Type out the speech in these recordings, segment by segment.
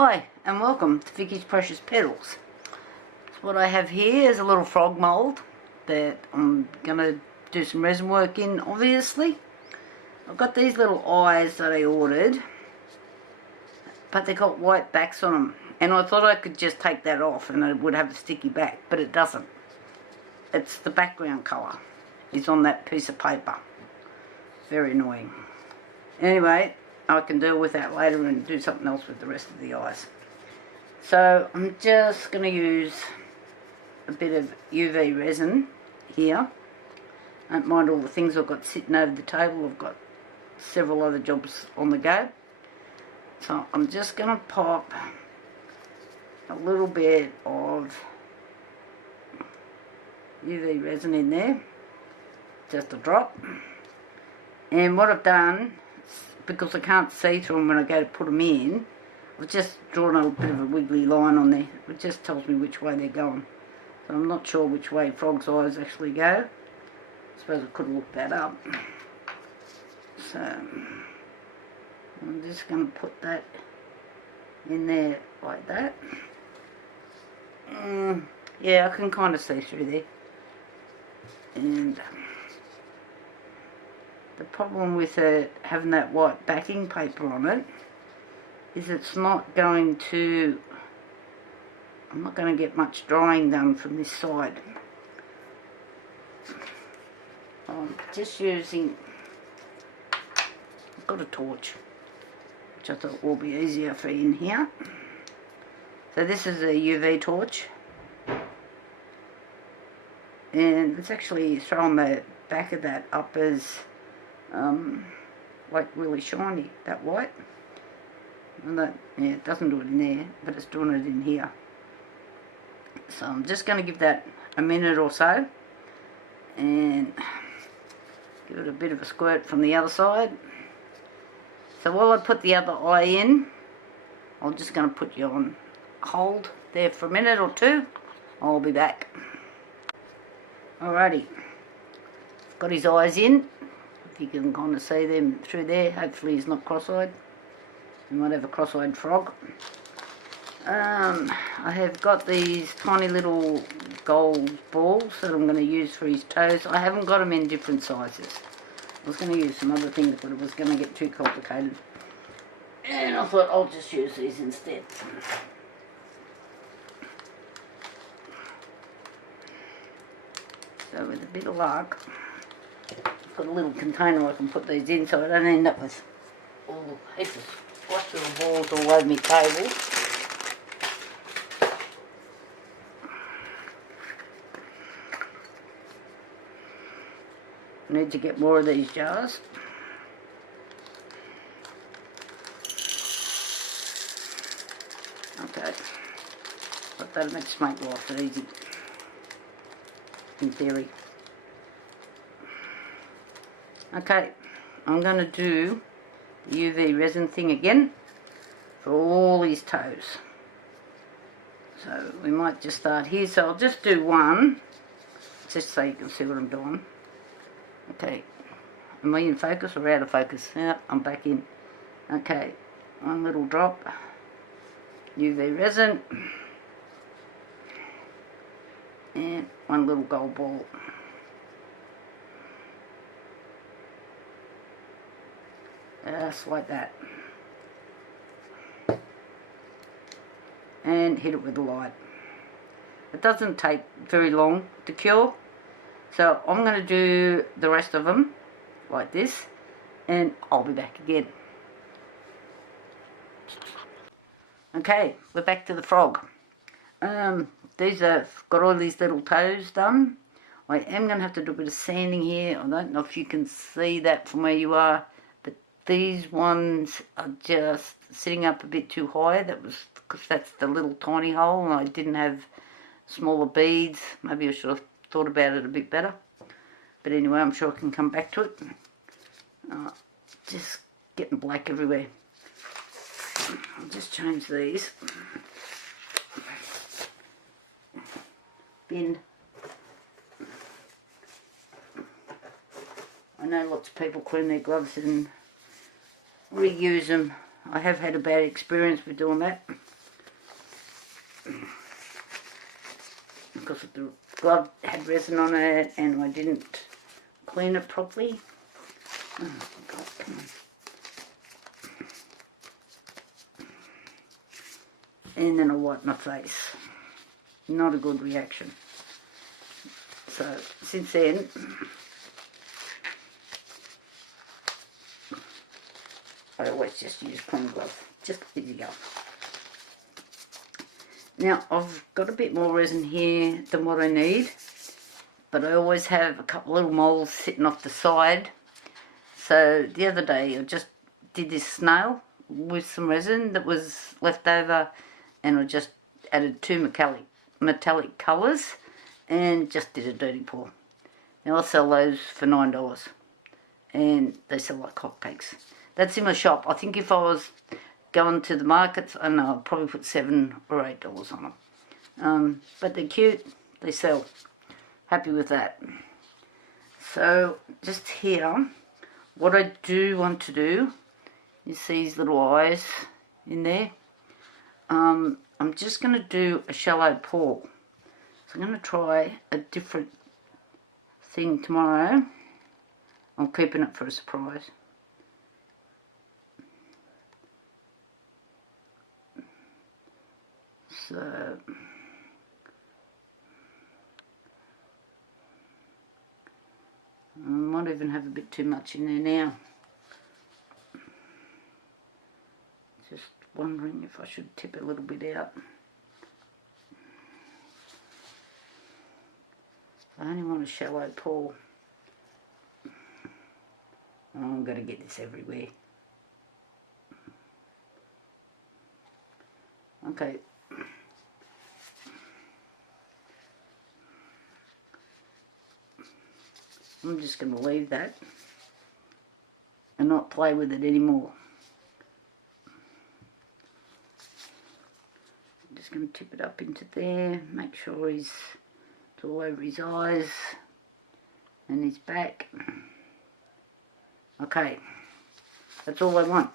Hi and welcome to Vicky's Precious Petals. So what I have here is a little frog mould that I'm going to do some resin work in, obviously. I've got these little eyes that I ordered, but they got white backs on them, and I thought I could just take that off and it would have a sticky back, but it doesn't. It's the background colour is on that piece of paper. Very annoying. Anyway, I can deal with that later and do something else with the rest of the eyes. So I'm just going to use a bit of UV resin here. I don't mind all the things I've got sitting over the table. I've got several other jobs on the go. So I'm just going to pop a little bit of UV resin in there. Just a drop. And what I've done, because I can't see through them when I go to put them in, I've just drawn a bit of a wiggly line on there. It just tells me which way they're going. So I'm not sure which way frog's eyes actually go. I suppose I could look that up. So I'm just going to put that in there like that. Yeah, I can kind of see through there. And the problem with it having that white backing paper on it is it's not going to, I'm not going to get much drying done from this side. I'm just using, I've got a torch, which I thought will be easier for in here. So this is a UV torch, and it's actually throwing the back of that up as like really shiny, that white. And that, yeah, it doesn't do it in there, but it's doing it in here. So I'm just going to give that a minute or so and give it a bit of a squirt from the other side. So while I put the other eye in, I'm just going to put you on hold there for a minute or two. I'll be back. Alrighty, got his eyes in. You can kind of see them through there. Hopefully he's not cross-eyed. He might have a cross-eyed frog. I have got these tiny little gold balls that I'm going to use for his toes. I haven't got them in different sizes. I was going to use some other things, but it was going to get too complicated. And I thought I'll just use these instead. So with a bit of luck, got a little container I can put these in so I don't end up with all heaps of squash little balls all over my table. I need to get more of these jars. Okay, but that'll make life easy, in theory. Okay, I'm going to do the UV resin thing again for all these toes. So we might just start here. So I'll just do one, just so you can see what I'm doing. Okay, am I in focus or out of focus? Yeah, I'm back in. Okay, one little drop UV resin and one little gold ball. Just like that. And hit it with the light. It doesn't take very long to cure. So I'm going to do the rest of them like this, and I'll be back again. Okay, we're back to the frog. These have got all these little toes done. I am going to have to do a bit of sanding here. I don't know if you can see that from where you are. These ones are just sitting up a bit too high. That was because that's the little tiny hole and I didn't have smaller beads. Maybe I should have thought about it a bit better. But anyway, I'm sure I can come back to it. Just getting black everywhere. I'll just change these. Bin. I know lots of people clean their gloves and reuse them. I have had a bad experience with doing that. because the glove had resin on it and I didn't clean it properly. Oh, God, come on. And then I wiped my face. Not a good reaction. So, since then, I always just use clean gloves. Just easier. Now, I've got a bit more resin here than what I need, but I always have a couple little moles sitting off the side. So the other day I just did this snail with some resin that was left over, and I just added 2 metallic colours and just did a dirty pour. Now I sell those for $9 and they sell like hotcakes. That's in my shop. I think if I was going to the markets, I don't know, I'd probably put $7 or $8 on them. But they're cute, they sell. Happy with that. So just here, what I do want to do is these little eyes in there. I'm just going to do a shallow pour. So I'm going to try a different thing tomorrow. I'm keeping it for a surprise. So I might even have a bit too much in there now. Just wondering if I should tip it a little bit out. I only want a shallow pour. Oh, I'm going to get this everywhere. Okay. I'm just going to leave that and not play with it anymore. I'm just going to tip it up into there, make sure it's all over his eyes and his back. Okay, that's all I want.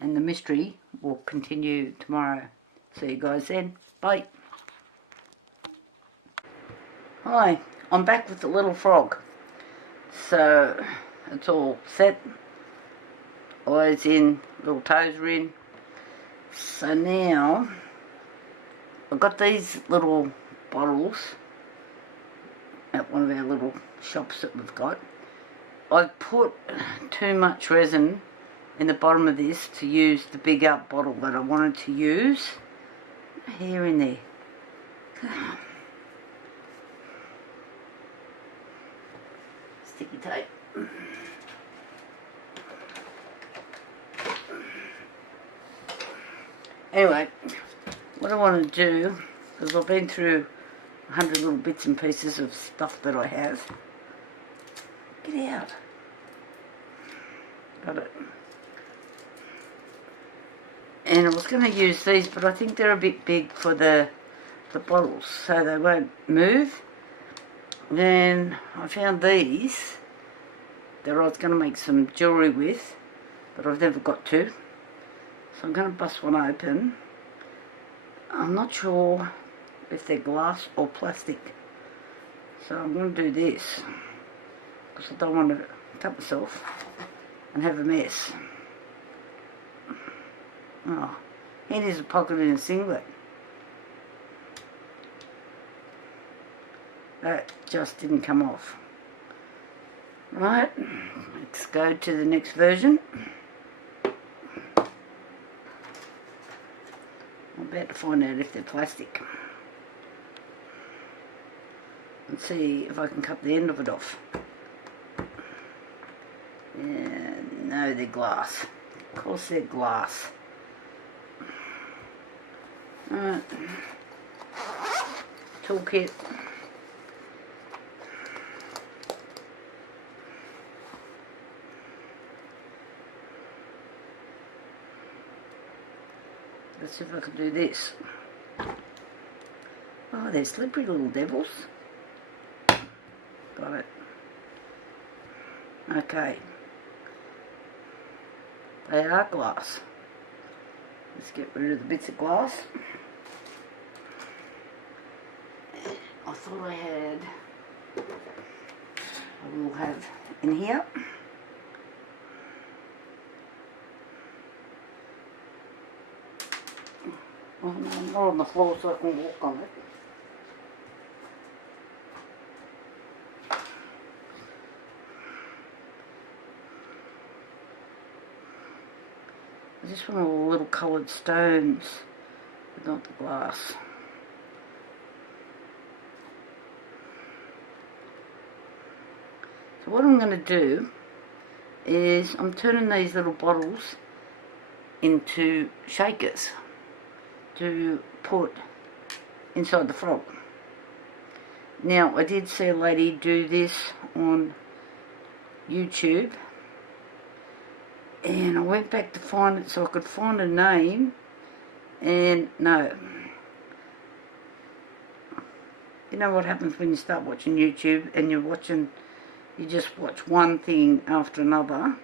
And the mystery will continue tomorrow. See you guys then. Bye. Hi, I'm back with the little frog. So it's all set. Eyes in, little toes are in. So now I've got these little bottles at one of our little shops that we've got. I've put too much resin in the bottom of this to use the bigger bottle that I wanted to use. Hair in there. Sticky tape. Anyway, what I want to do, because I've been through 100 little bits and pieces of stuff that I have. Get out. Got it. And I was going to use these, but I think they're a bit big for the bottles, so they won't move. Then I found these that I was going to make some jewellery with, but I've never got to. So I'm going to bust one open. I'm not sure if they're glass or plastic. So I'm going to do this, because I don't want to cut myself and have a mess. Oh, here there's a pocket in a singlet. That just didn't come off. Right, let's go to the next version. I'm about to find out if they're plastic. And see if I can cut the end of it off. Yeah, no, they're glass. Of course they're glass. Alright. Toolkit. Let's see if I can do this. Oh, they're slippery little devils. Got it. Okay. They are glass. Let's get rid of the bits of glass. I thought I had, I will have in here. Oh, no, not on the floor so I can walk on it. I just want all the little coloured stones, but not the glass. So what I'm going to do is I'm turning these little bottles into shakers to put inside the frog. Now, I did see a lady do this on YouTube, and I went back to find it so I could find a name, and no. You know what happens when you start watching YouTube and you just watch one thing after another.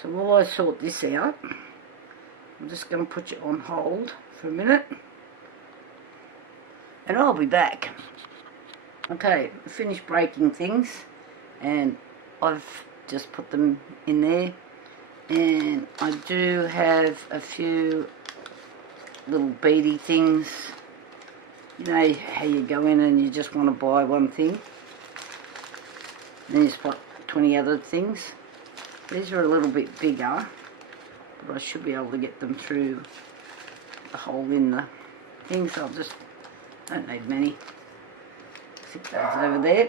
So while I sort this out, I'm just going to put you on hold for a minute, and I'll be back. Okay, I finished breaking things, and I've just put them in there, and I do have a few little beady things. You know how you go in and you just want to buy one thing, then you spot 20 other things. These are a little bit bigger, but I should be able to get them through the hole in the thing, so I'll just, don't need many. Stick those over there.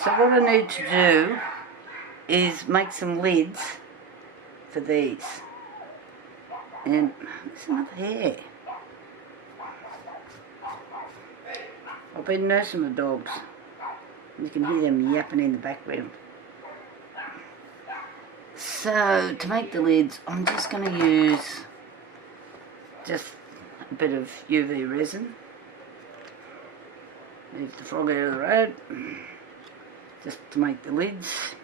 So what I need to do is make some lids for these. And there's another hair. I've been nursing the dogs. You can hear them yapping in the background. So, to make the lids, I'm just going to use just a bit of UV resin. Move the frog out of the road. Just to make the lids.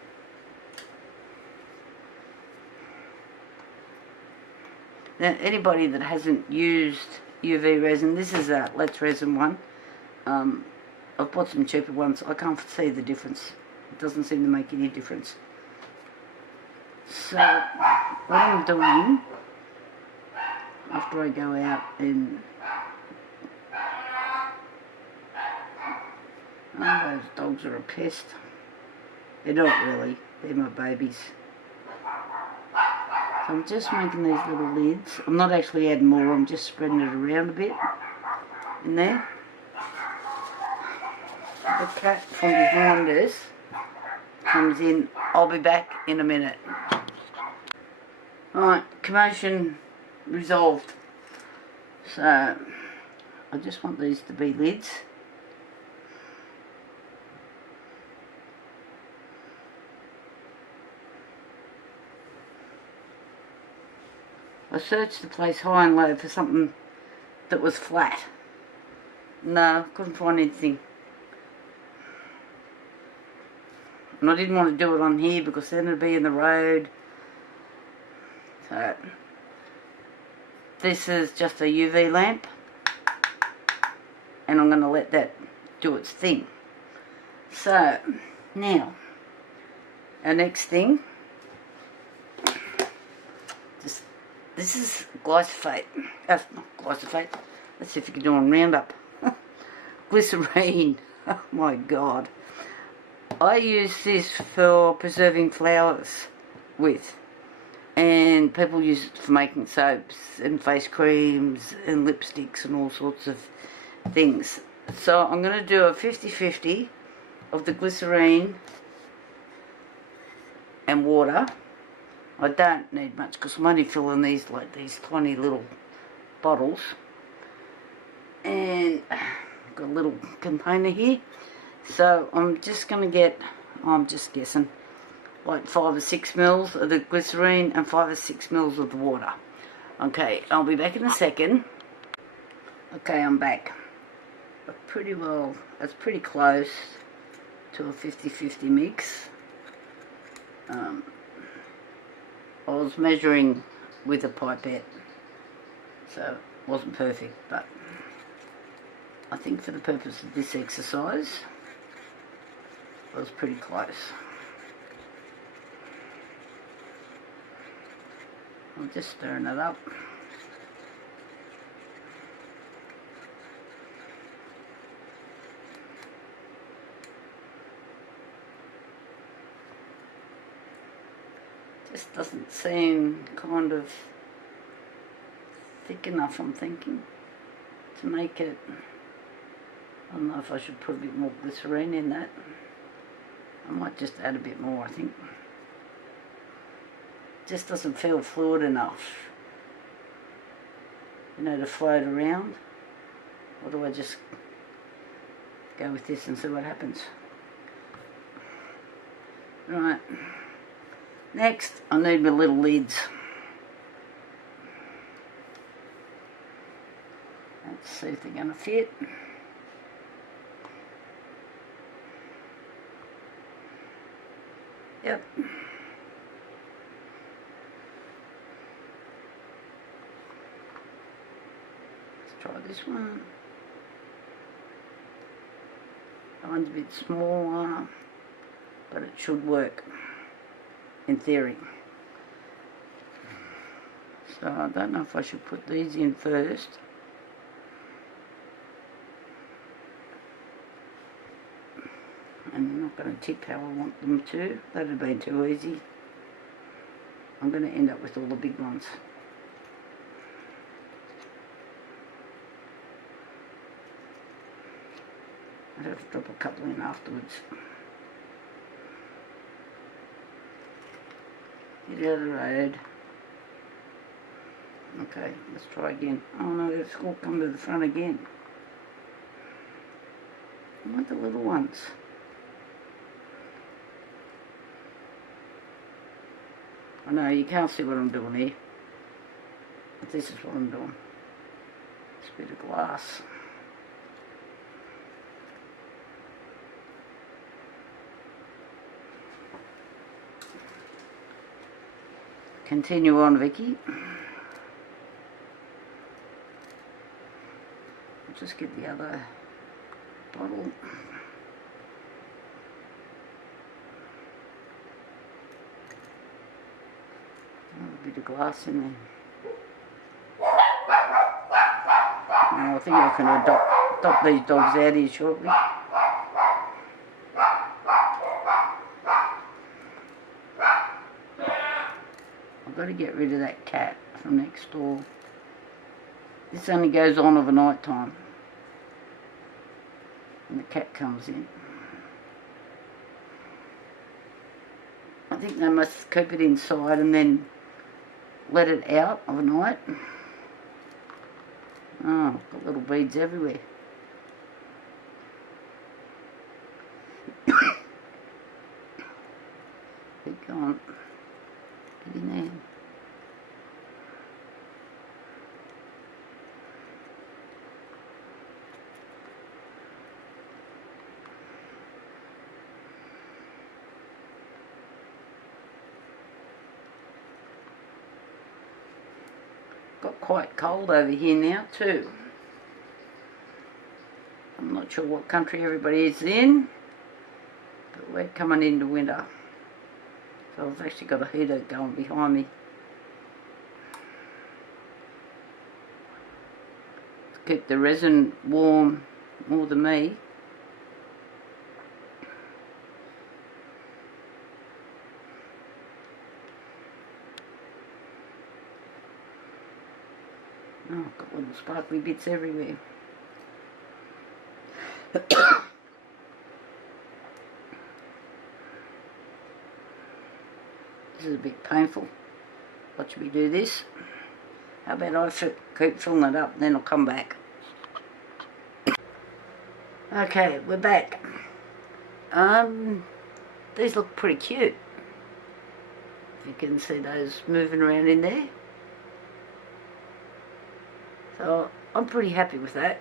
Now, anybody that hasn't used UV resin, this is a Aldax resin one. I've bought some cheaper ones. I can't see the difference. It doesn't seem to make any difference. So, what I'm doing, after I go out and... Oh, those dogs are a pest. They're not really. They're my babies. So I'm just making these little lids. I'm not actually adding more. I'm just spreading it around a bit in there. The cat from behind us comes in. I'll be back in a minute. Alright, commotion resolved. So, I just want these to be lids. I searched the place high and low for something that was flat. No, couldn't find anything. And I didn't want to do it on here because then it'd be in the road. So, this is just a UV lamp. And I'm going to let that do its thing. So, now, our next thing. This is glyphosate. Not glyphosate. Let's see if you can do on Roundup. Glycerine. Oh my god. I use this for preserving flowers with. And people use it for making soaps and face creams and lipsticks and all sorts of things. So I'm going to do a 50-50 of the glycerine and water. I don't need much because I'm only filling these like these tiny little bottles. And I've got a little container here. So I'm just going to get, I'm just guessing, like 5 or 6 mils of the glycerine and 5 or 6 mils of the water. Okay, I'll be back in a second. Okay, I'm back. Pretty well, that's pretty close to a 50-50 mix. I was measuring with a pipette, so it wasn't perfect, but I think for the purpose of this exercise, I was pretty close. I'm just stirring it up. Just doesn't seem kind of thick enough, I'm thinking, to make it. I don't know if I should put a bit more glycerine in that. I might just add a bit more, I think. Just doesn't feel fluid enough, you know, to float around. Or do I just go with this and see what happens? Right. Next, I need my little lids. Let's see if they're going to fit. Yep. Let's try this one. That one's a bit smaller, but it should work, in theory. So I don't know if I should put these in first. And they're not going to tip how I want them to. That'd have been too easy. I'm going to end up with all the big ones. I'd have to drop a couple in afterwards. Get out of the road. Okay, let's try again. Oh no, it's all come to the front again. I want the little ones. I know you can't see what I'm doing here, but this is what I'm doing. It's a bit of glass. Continue on, Vicky. I'll just get the other bottle. A bit of glass in there. Now I think I can adopt these dogs out here shortly. I've got to get rid of that cat from next door. This only goes on of a night time. And the cat comes in. I think they must keep it inside and then let it out of a night. Oh, got little beads everywhere. Keep going. Get in there. Got quite cold over here now too. I'm not sure what country everybody is in, but we're coming into winter. So I've actually got a heater going behind me. To keep the resin warm more than me. Oh, I've got little sparkly bits everywhere. This is a bit painful. Watch me do this. How about I keep filling it up and then I'll come back. Okay, we're back. These look pretty cute. You can see those moving around in there. So I'm pretty happy with that.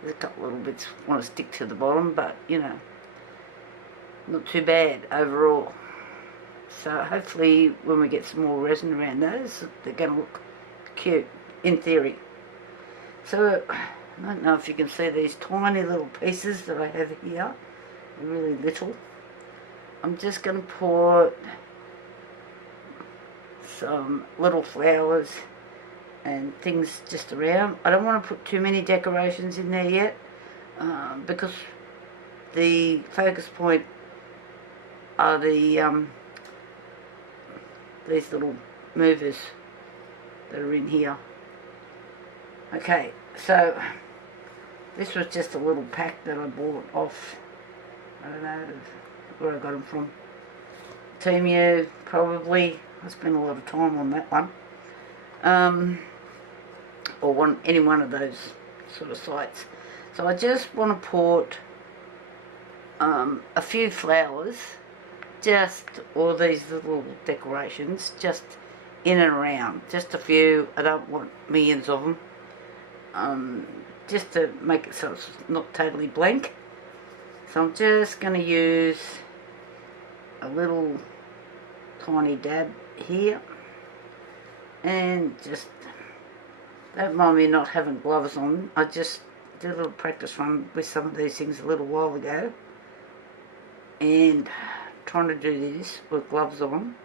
There's a couple little bits want to stick to the bottom, but you know, not too bad overall. So hopefully when we get some more resin around those, they're going to look cute, in theory. So I don't know if you can see these tiny little pieces that I have here. They're really little. I'm just going to put some little flowers and things just around. I don't want to put too many decorations in there yet, because the focus point are these little movers that are in here. Okay, so this was just a little pack that I bought off, I don't know where I got them from. Temu, probably. I spent a lot of time on that one. Or any one of those sort of sites. So I just want to put a few flowers, just all these little decorations, just in and around. Just a few. I don't want millions of them. Just to make it so it's not totally blank. So I'm just going to use a little tiny dab here, and just don't mind me not having gloves on. I just did a little practice run with some of these things a little while ago, and trying to do this with gloves on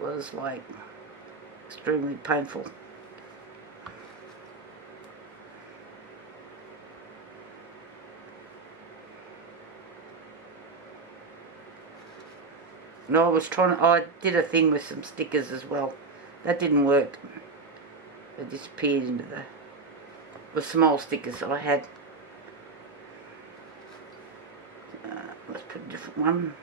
was like extremely painful. No, I did a thing with some stickers as well. That didn't work. It disappeared into the small stickers that I had. Let's put a different one.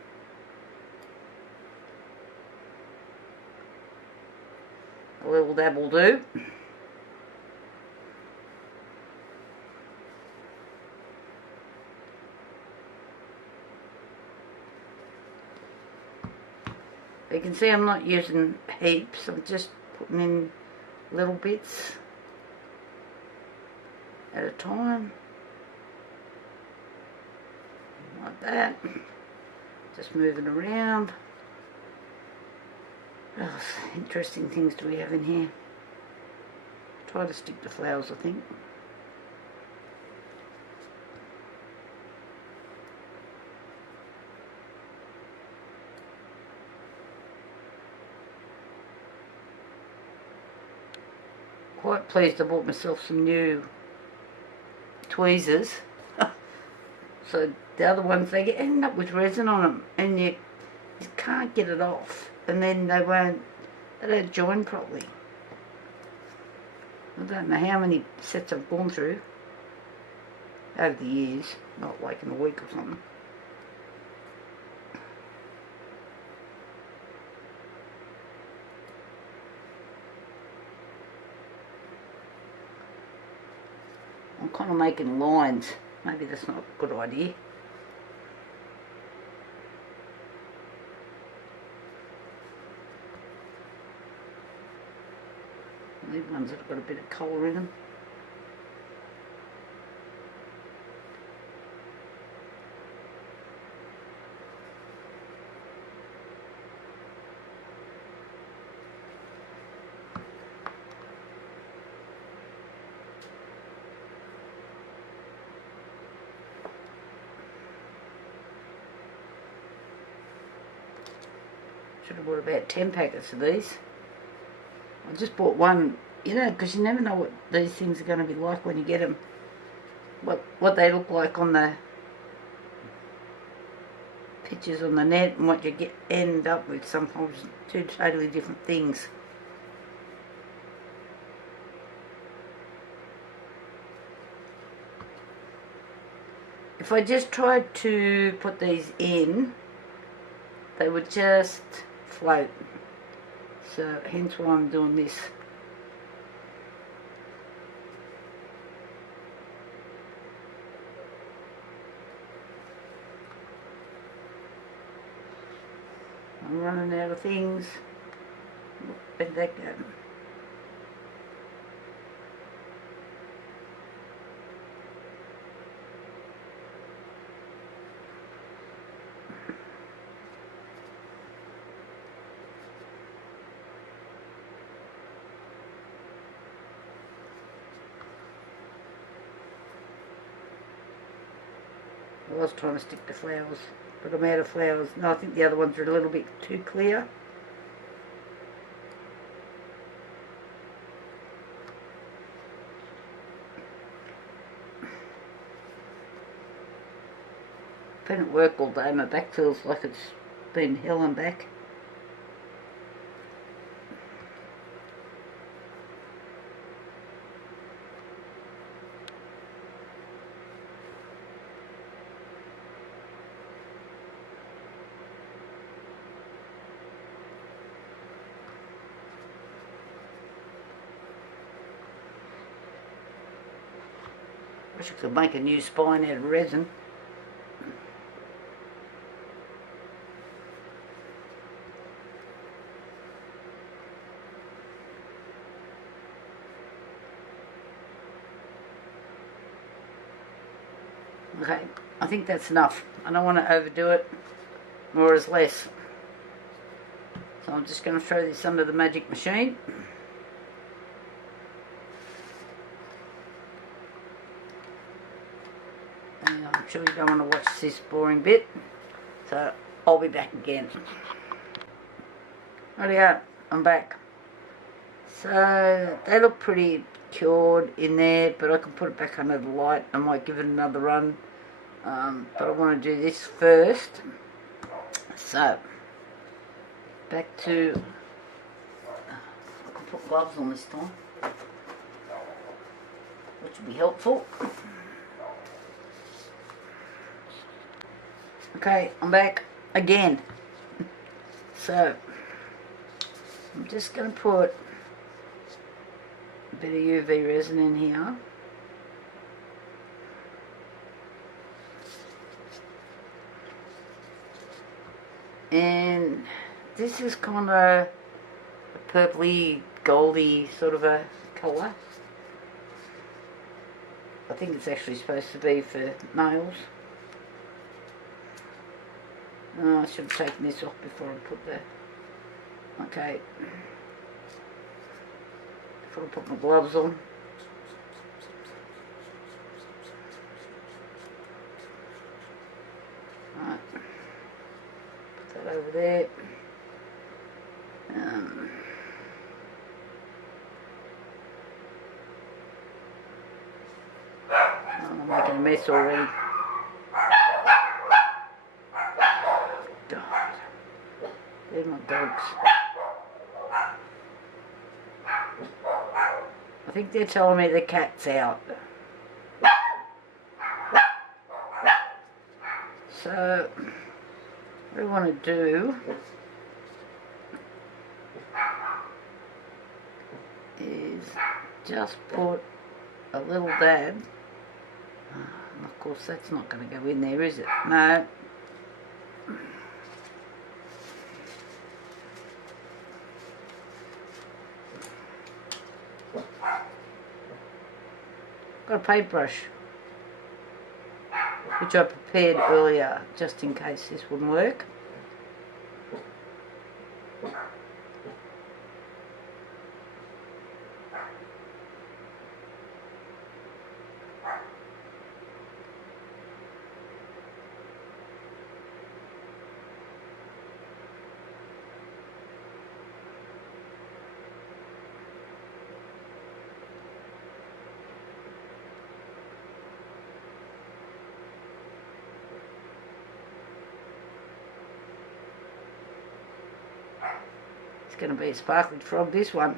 A little dab will do. You can see I'm not using heaps, I'm just putting in little bits at a time, like that, just moving around. Oh, interesting things do we have in here. Try to stick to flowers, I think. Quite pleased I bought myself some new tweezers. So the other ones, they end up with resin on them, and you can't get it off, and then they don't join properly. I don't know how many sets I've gone through over the years, not like in a week or something. I'm kind of making lines. Maybe that's not a good idea. These ones that have got a bit of colour in them. Should have bought about 10 packets of these. I just bought one, you know, because you never know what these things are going to be like when you get them. What they look like on the pictures on the net, and what you end up with. Sometimes two totally different things. If I just tried to put these in, they would just float. So hence why I'm doing this. I'm running out of things. Where'd that go? was trying to stick to flowers, but I'm out of flowers. No, I think the other ones are a little bit too clear. I've been at work all day, my back feels like it's been hell and back. Wish I could make a new spine out of resin. Okay, I think that's enough. I don't want to overdo it. More is less. So I'm just going to throw this under the magic machine. And I'm sure you don't want to watch this boring bit. So I'll be back again. Rightio, I'm back. So they look pretty cured in there, but I can put it back under the light. I might give it another run. But I want to do this first. So, back to, I can put gloves on this time, which will be helpful. Okay, I'm back again. So, I'm just going to put a bit of UV resin in here. And this is kind of a purpley, goldy sort of a colour. I think it's actually supposed to be for nails. Oh, I should have taken this off before I put the... Okay. Before I put my gloves on. Right. Put that over there. I'm making a mess already. God. There's my dogs. I think they're telling me the cat's out. So, what I want to do is just put a little dab. And of course that's not going to go in there, is it? No. Got a paintbrush, which I prepared earlier just in case this wouldn't work. It's going to be a sparkly frog, this one.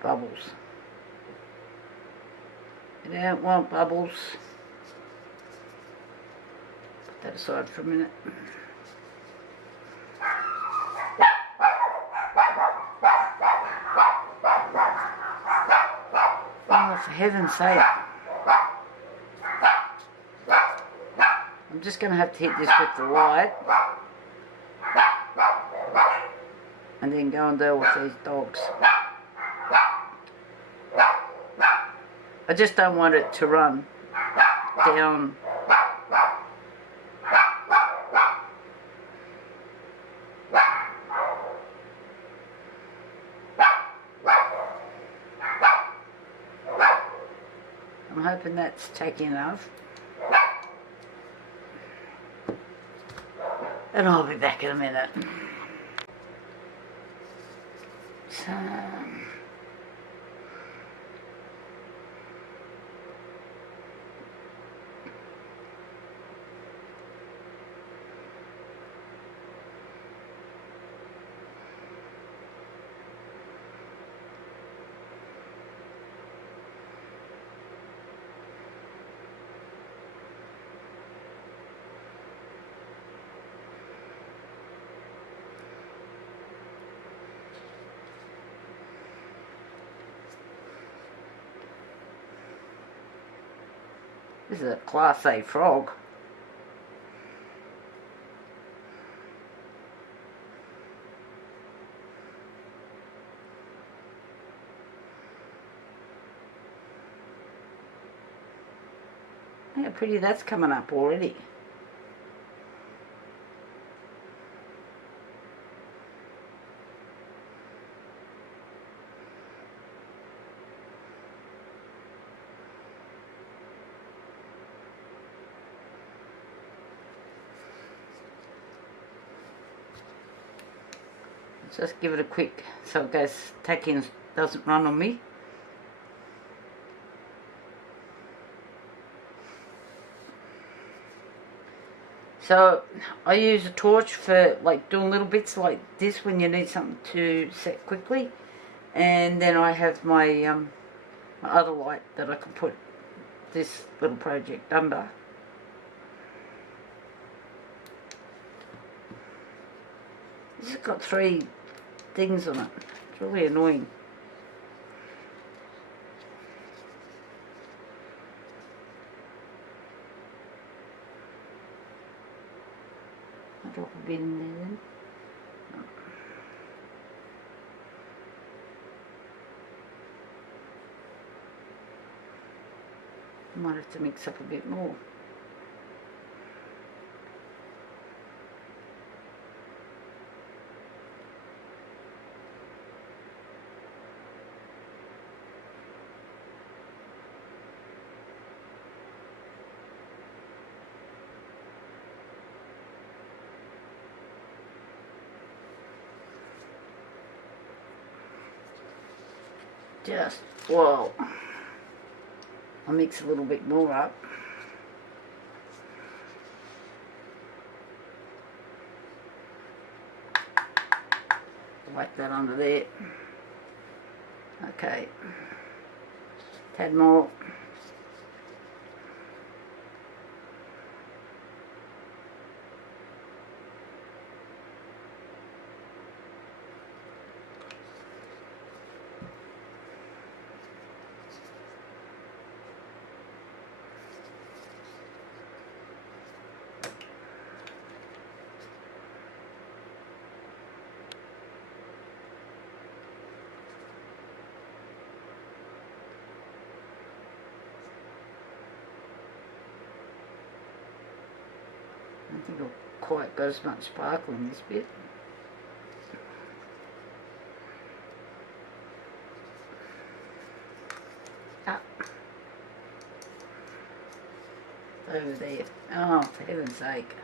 Bubbles. You don't want bubbles. Put that aside for a minute. Oh, for heaven's sake. I'm just going to have to hit this with the light and then go and deal with these dogs. I just don't want it to run down. I'm hoping that's tacky enough. And I'll be back in a minute. So... This is a Class A frog. Look how pretty that's coming up already. Just give it a quick so it goes tacky and doesn't run on me. So I use a torch for like doing little bits like this when you need something to set quickly, and then I have my my other light that I can put this little project under. This has got 3 things on it. It's really annoying. I'll drop a bit in there then. I might have to mix up a bit more. Just, whoa, I'll mix a little bit more up. Like that under there. Okay, tad more. I don't think it'll quite got as much sparkle in this bit. Up. Over there. Oh, for heaven's sake.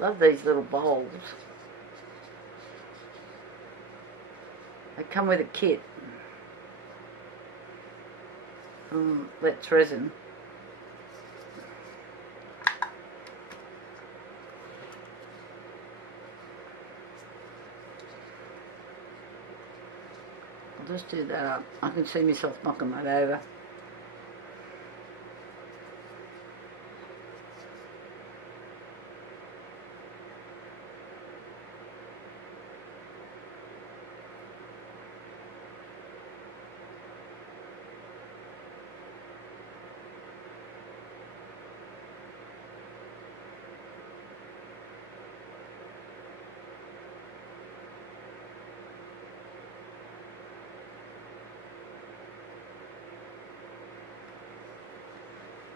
Love these little bowls. They come with a kit from Aldax Resin. I'll just do that up. I can see myself knocking that over.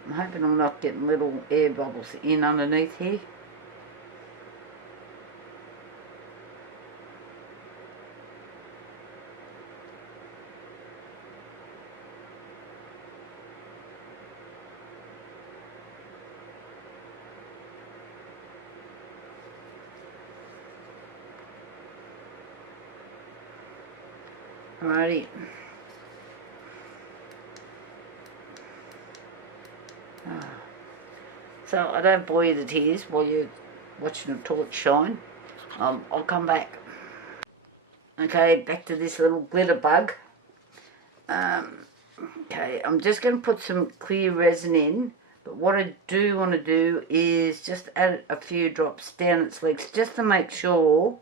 I'm hoping I'm not getting little air bubbles in underneath here. Alrighty. So I don't bore you to tears while you're watching the torch shine. I'll come back. Okay, back to this little glitter bug. Okay, I'm just going to put some clear resin in, but what I do want to do is just add a few drops down its legs just to make sure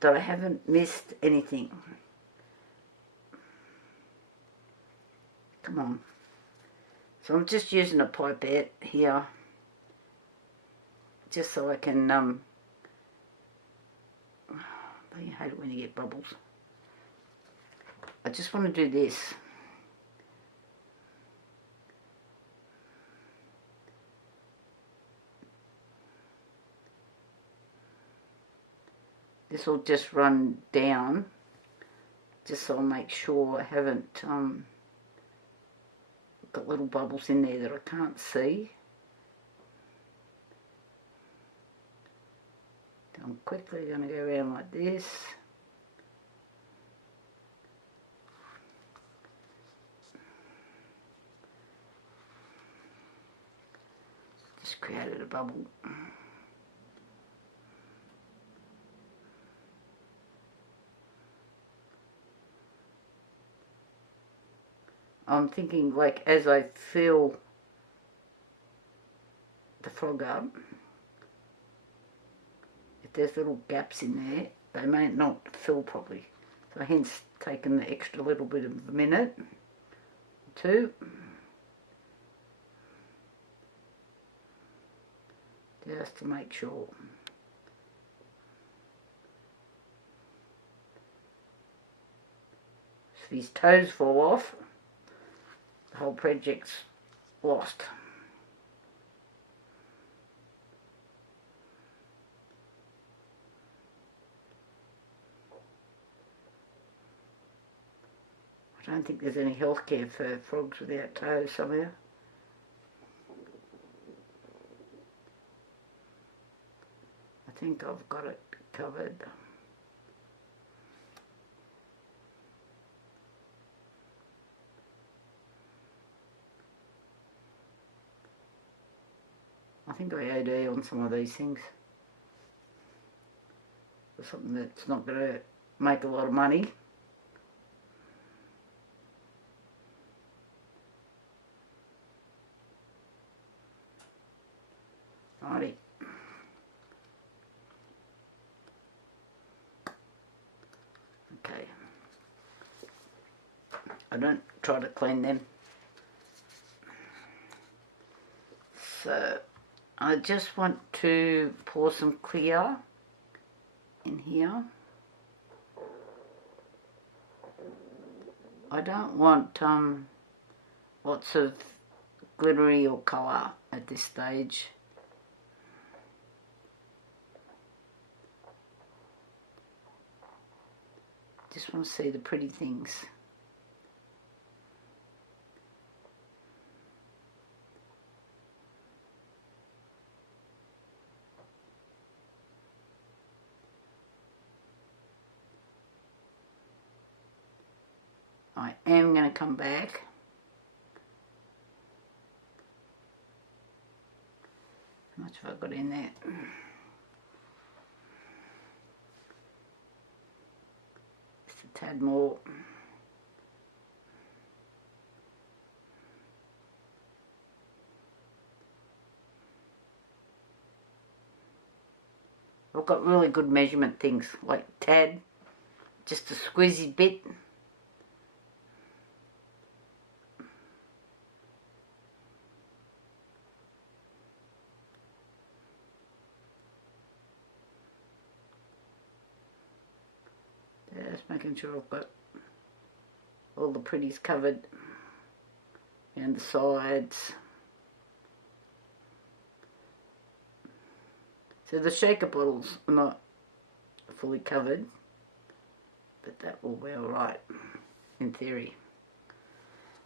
that I haven't missed anything. Come on. So I'm just using a pipette here, just so I can, I hate it when you get bubbles. I just want to do this. This will just run down, just so I'll make sure I haven't got little bubbles in there that I can't see. I'm quickly going to go around like this. Just created a bubble. I'm thinking, like, as I fill the frog up, if there's little gaps in there, they may not fill properly. So hence taking the extra little bit of a minute or two. Just to make sure. If his toes fall off, the whole project's lost. I don't think there's any healthcare for frogs without toes somehow. I think I've got it covered. I think I OD on some of these things. For something that's not going to make a lot of money. Righty. Okay. I don't try to clean them. So I just want to pour some clear in here. I don't want lots of glittery or colour at this stage. Just want to see the pretty things. I am going to come back. How much have I got in there? Just a tad more. I've got really good measurement things, like tad, just a squeezy bit. Just making sure I've got all the pretties covered and the sides. So the shaker bottles are not fully covered, but that will be alright, in theory.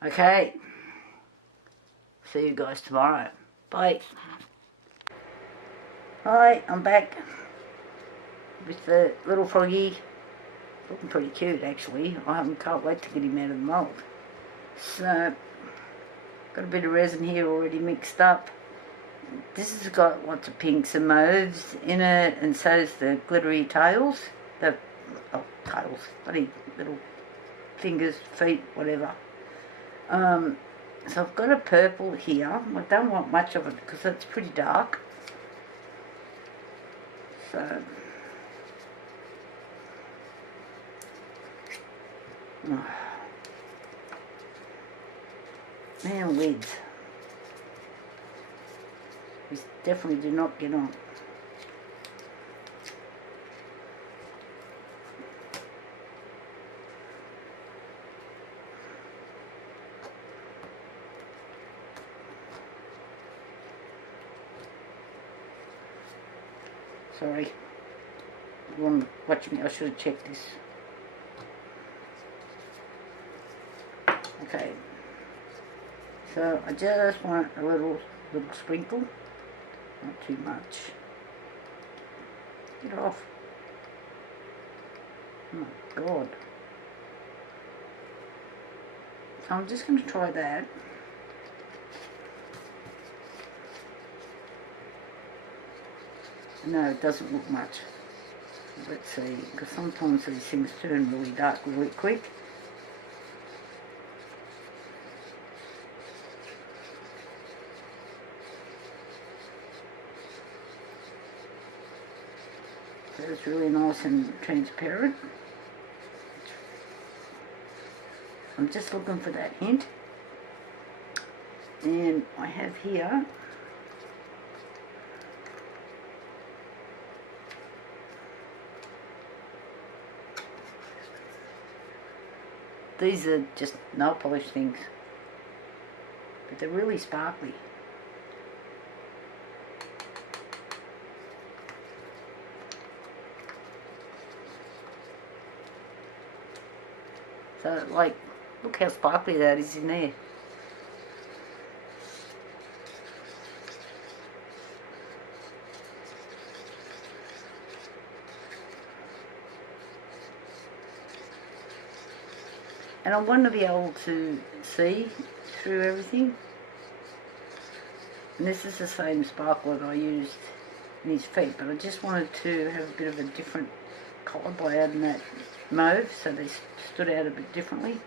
Okay, see you guys tomorrow. Bye. Hi, I'm back with the little froggy. Looking pretty cute actually. Can't wait to get him out of the mould. So, got a bit of resin here already mixed up. This has got lots of pinks and mauves in it, and so's the glittery tails. Tails, bloody little fingers, feet, whatever. So I've got a purple here. I don't want much of it because it's pretty dark. So, man, lids. These definitely do not get on. Sorry. Everyone watching me, I should have checked this. Okay. So I just want a little sprinkle. Not too much. Get off. Oh my God. So I'm just going to try that. No, it doesn't look much. Let's see, because sometimes these things turn really dark really quick. So it's really nice and transparent. I'm just looking for that hint. And I have here these are just nail polish things, but they're really sparkly. So, like, look how sparkly that is in there. And I want to be able to see through everything. And this is the same sparkle that I used in his feet, but I just wanted to have a bit of a different colour by adding that mauve, so they stood out a bit differently.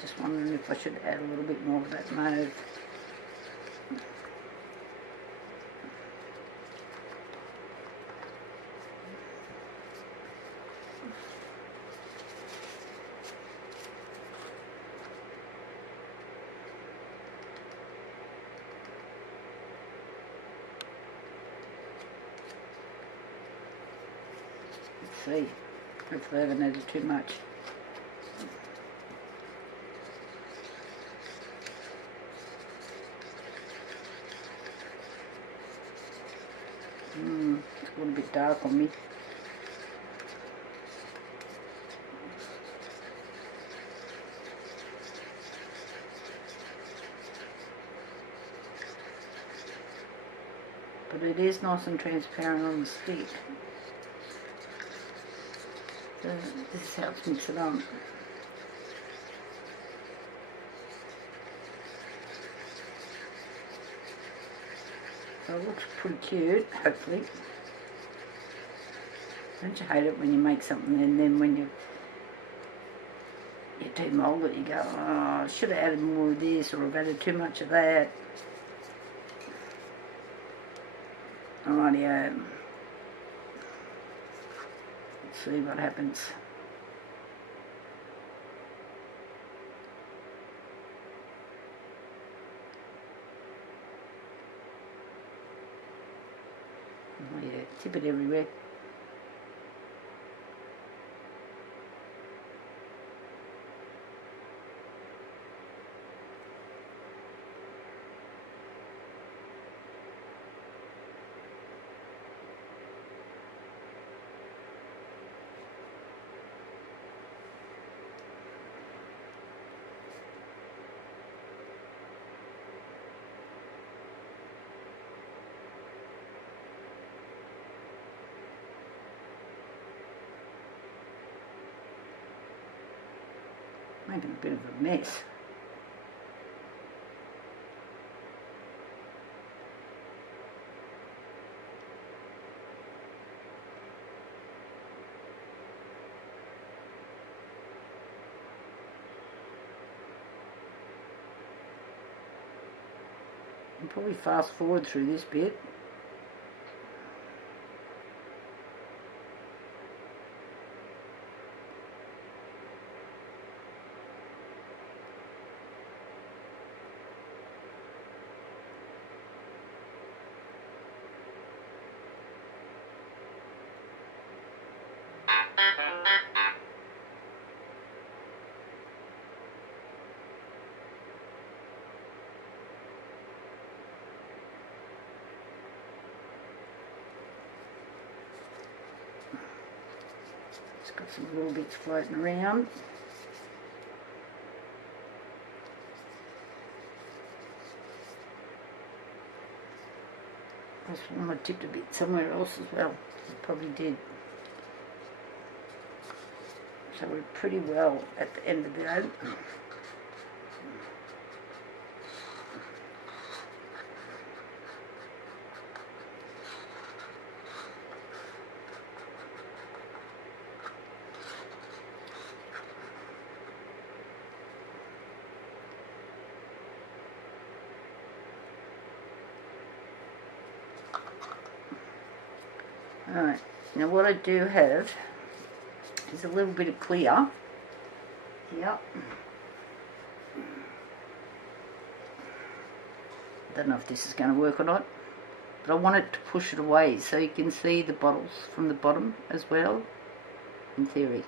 Just wondering if I should add a little bit more of that mauve. Let's see. Hopefully I haven't added too much. It's a little bit dark on me. But it is nice and transparent on the stick. So this helps mix it on. So it looks pretty cute, hopefully. Don't you hate it when you make something and then when you demould it, you go, oh, I should have added more of this, or I've added too much of that. Alrighty, let's see what happens. Oh yeah, tip it everywhere. making a bit of a mess. I'll probably fast forward through this bit. It's got some little bits floating around. This one I tipped a bit somewhere else as well. I probably did. So we're pretty well at the end of the road. Alright, now what I do have is a little bit of clear. Yep. Don't know if this is going to work or not, but I want it to push it away so you can see the bottles from the bottom as well, in theory.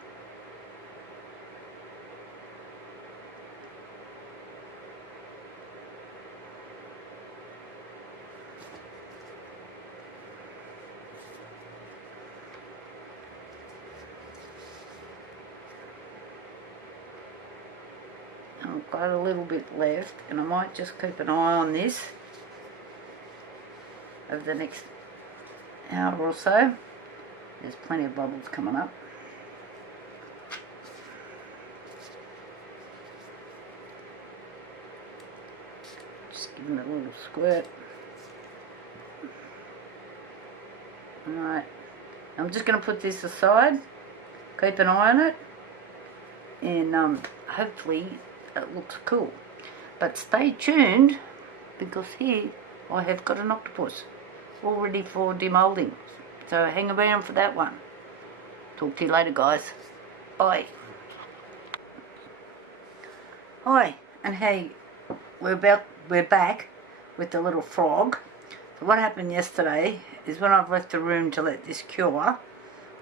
I've got a little bit left, and I might just keep an eye on this over the next hour or so. There's plenty of bubbles coming up. Just give them a little squirt. Alright, I'm just going to put this aside, keep an eye on it, and hopefully it looks cool. But stay tuned, because here I have got an octopus all ready for demoulding. So hang around for that one. Talk to you later, guys. Bye. Hi, and hey, we're back with the little frog. So what happened yesterday is when I've left the room to let this cure, I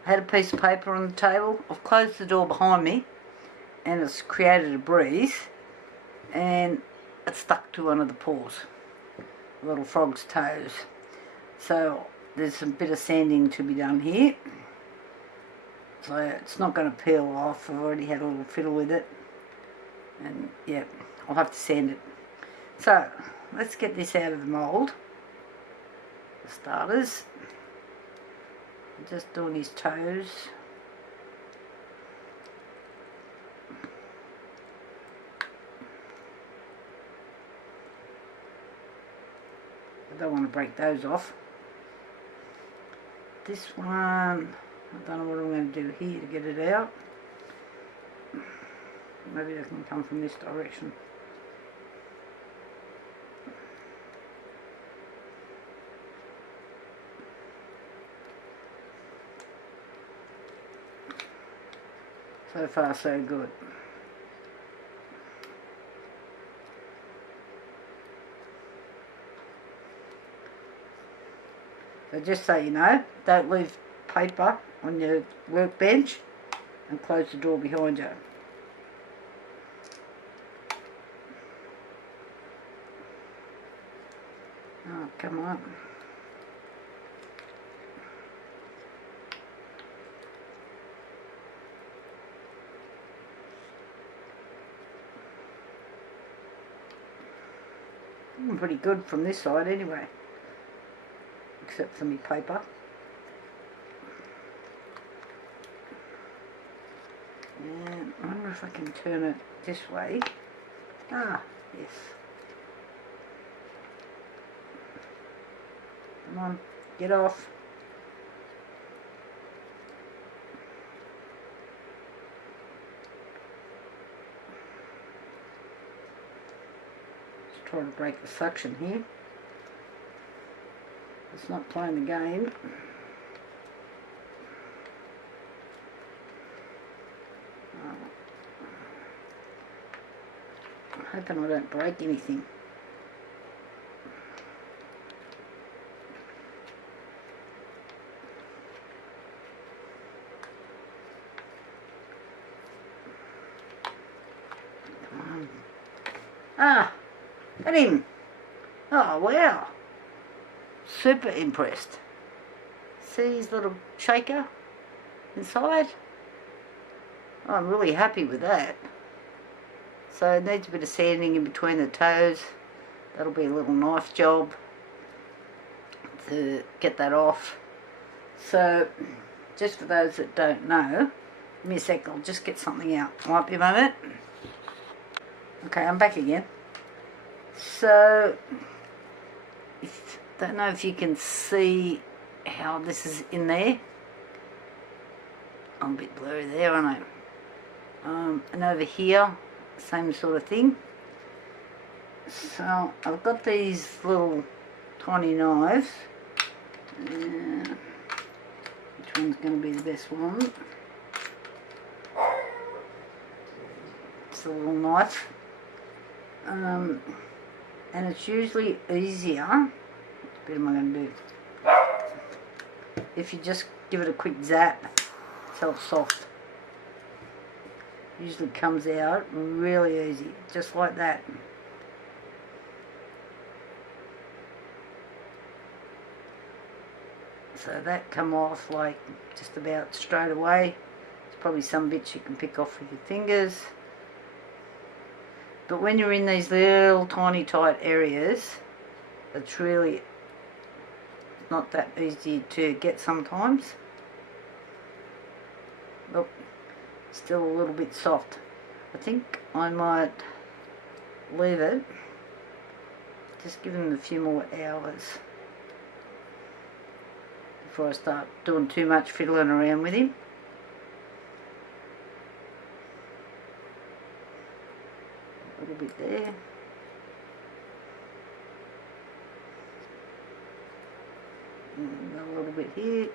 had a piece of paper on the table. I've closed the door behind me, and it's created a breeze, and it stuck to one of the paws, the little frog's toes. So there's a bit of sanding to be done here, so it's not going to peel off. I've already had a little fiddle with it, and yeah, I'll have to sand it. So let's get this out of the mould. For starters, I'm just doing his toes. I don't want to break those off. This one, I don't know what I'm going to do here to get it out. Maybe it can come from this direction. So far so good. So just so you know, don't leave paper on your workbench, and close the door behind you. Oh, come on. I'm pretty good from this side anyway, except for me paper. And I wonder if I can turn it this way. Ah, yes. Come on, get off. Just trying to break the suction here. It's not playing the game. I'm hoping I don't break anything. Ah, at him. Oh, wow. Super impressed. See his little shaker inside? I'm really happy with that. So it needs a bit of sanding in between the toes. That'll be a little knife job to get that off. So, just for those that don't know, give me a sec, I'll just get something out. Might be a moment. Okay, I'm back again. So, don't know if you can see how this is in there. I'm a bit blurry there, aren't I? And over here, same sort of thing. So I've got these little tiny knives. Which one's going to be the best one? It's a little knife. And it's usually easier. What bit am I going to do? If you just give it a quick zap, so it's soft. Usually comes out really easy, just like that. So that come off like just about straight away. There's probably some bits you can pick off with your fingers. But when you're in these little tiny tight areas, it's really not that easy to get sometimes. Look, still a little bit soft. I think I might leave it, just give him a few more hours before I start doing too much fiddling around with him. A little bit there. And a little bit here.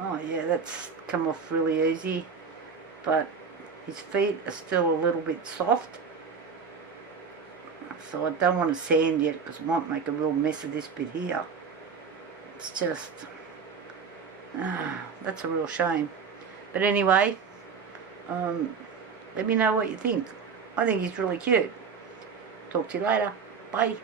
Oh yeah, that's come off really easy, but his feet are still a little bit soft, so I don't want to sand yet because I might make a real mess of this bit here. It's just, that's a real shame. But anyway, let me know what you think. I think he's really cute. Talk to you later. Bye.